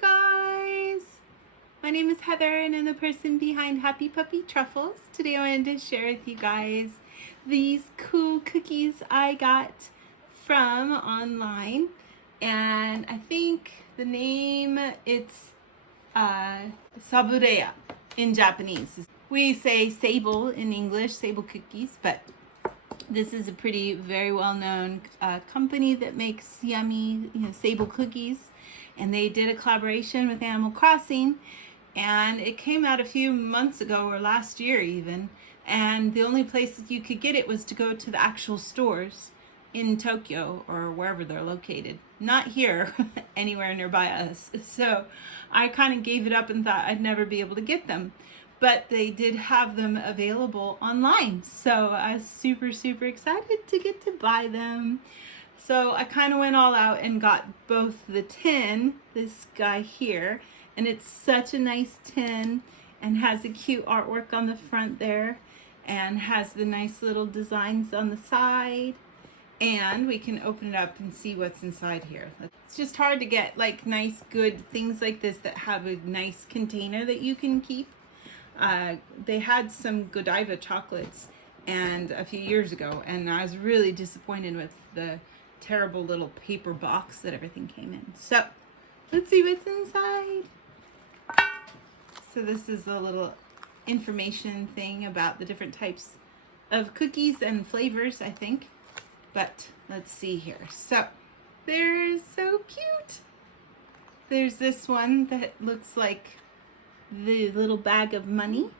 guys! My name is Heather and I'm the person behind Happy Puppy Truffles. Today I wanted to share with you guys these cool cookies I got from online, and I think the name, it's SABLEYA in Japanese. We say Sable in English, Sable cookies, but this is a very well-known company that makes yummy, Sable cookies, and they did a collaboration with Animal Crossing, and it came out a few months ago or last year even, and the only place that you could get it was to go to the actual stores in Tokyo or wherever they're located. Not here, anywhere nearby us. So I kind of gave it up and thought I'd never be able to get them. But they did have them available online. So I was super excited to get to buy them. So I kind of went all out and got both the tin, this guy here, and it's such a nice tin and has a cute artwork on the front there and has the nice little designs on the side. And we can open it up and see what's inside here. It's just hard to get like nice, good things like this that have a nice container that you can keep. They had some Godiva chocolates and a few years ago, and I was really disappointed with the terrible little paper box that everything came in. So let's see what's inside. So this is a little information thing about the different types of cookies and flavors, I think. But let's see here. So they're so cute. There's this one that looks like the little bag of money,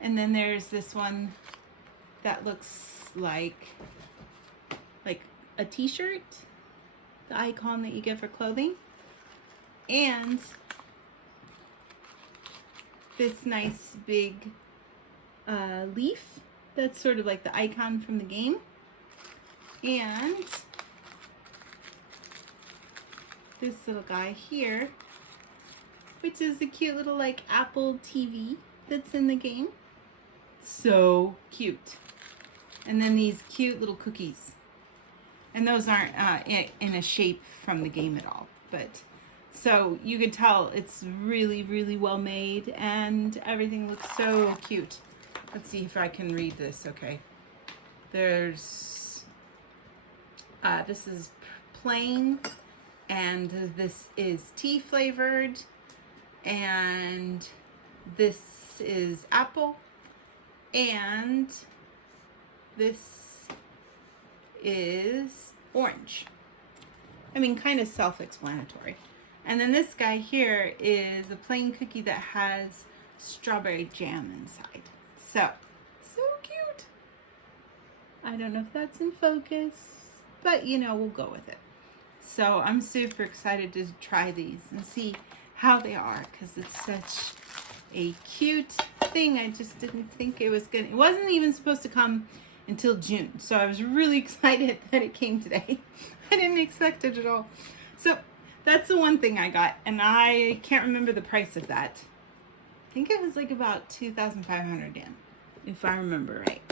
and then there's this one that looks like a t-shirt, the icon that you get for clothing, and this nice big leaf that's sort of like the icon from the game, and this little guy here, which is the cute little like Apple TV that's in the game. So cute. And then these cute little cookies. And those aren't in a shape from the game at all. But so you could tell it's really well made and everything looks so cute. Let's see if I can read this. Okay. There's, this is plain, and this is tea flavored, and this is apple, and this is orange. I mean, kind of self-explanatory. And then this guy here is a plain cookie that has strawberry jam inside. So cute. I don't know if that's in focus, but we'll go with it. So I'm super excited to try these and see how they are, because it's such a cute thing. I just didn't think it wasn't even supposed to come until June. So I was really excited that it came today. I didn't expect it at all. So that's the one thing I got, and I can't remember the price of that. I think it was like about 2,500 yen, if I remember right.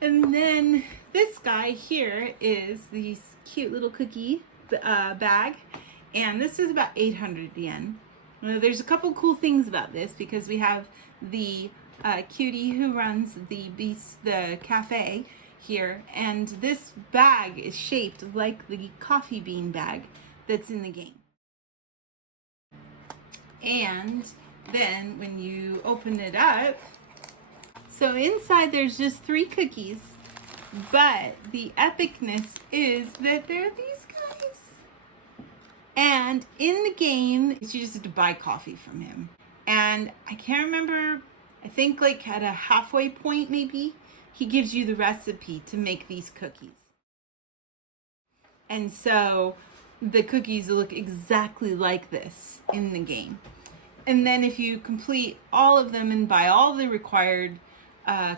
And then this guy here is the cute little cookie bag, and this is about 800 yen. There's a couple cool things about this, because we have the cutie who runs the cafe here, and this bag is shaped like the coffee bean bag that's in the game. And then when you open it up, so inside there's just 3 cookies, but the epicness is that there are these guys. And in the game, you just have to buy coffee from him. And I can't remember, I think like at a halfway point maybe, he gives you the recipe to make these cookies. And so the cookies look exactly like this in the game. And then if you complete all of them and buy all the required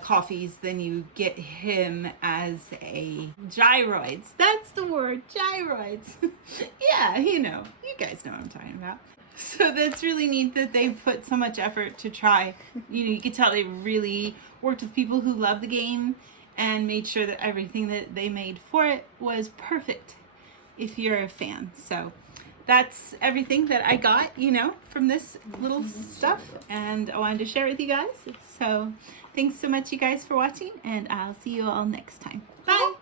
coffees, then you get him as a gyroids. That's the word, gyroids. Yeah, you guys know what I'm talking about. So that's really neat that they put so much effort to try. You can tell they really worked with people who love the game and made sure that everything that they made for it was perfect if you're a fan. So that's everything that I got, you know, from this little stuff, and I wanted to share it with you guys. So thanks so much, you guys, for watching, and I'll see you all next time. Bye.